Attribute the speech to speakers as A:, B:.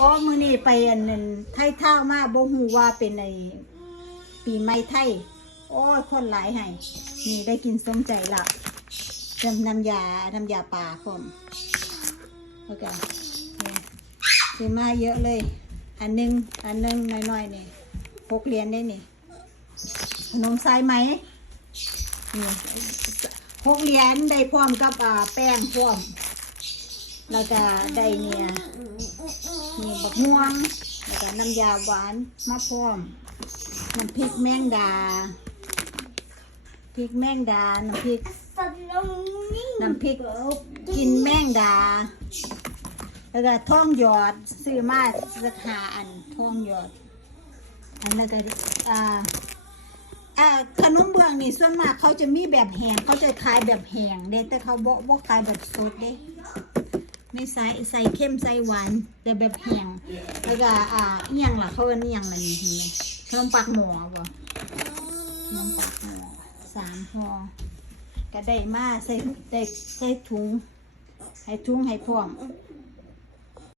A: อ๋อมือนี้ไปอันนั้นไทยเท่ามาบ่ฮู้ว่าเป็นไอ้ปีใหม่ไทยโอ้ยคนหลายให้นี่ได้กินสมใจละน้ำน้ำยาน้ำยาปลาพร้อมแล้วก็นี่ซื้อมาเยอะเลย อันหนึงอันหนึงน้อยๆนี่หกเหรียญได้นี่ขนมสายไหมนี่หกเหรียญได้พร้อมกับแป้งพร้อม แล้วก็ได้เนี่ยนี่บักม่วงแล้วก็น้ำยาหวานมาพร้อมน้ำพริกแมงดาพริกแมงดาน้ำพริกน้ำพริกกินแมงดา แล้วก็ท่องหยอดซื้อมาสักหาอันท่องหยอด อันแล้วก็อ่าอ่าขนมเบื้องนี่ส่วนมากเขาจะมีแบบแห้งเขาจะขายแบบแห้งเด้แต่เขาบอกบอกขายแบบสดเด้ ไม่ใส่ใส่เข้มใส่หวานแต่แบบแห้งแล้วก็อ่าเอียงล่ะเขาเอิ้นเอียงอะไรนี่เห็นไหมขนมปักหม้อบ่ขนมปักหม้อสามพอก็ได้มาใส่ได้ใส่ถุงให้ถุงให้พร้อม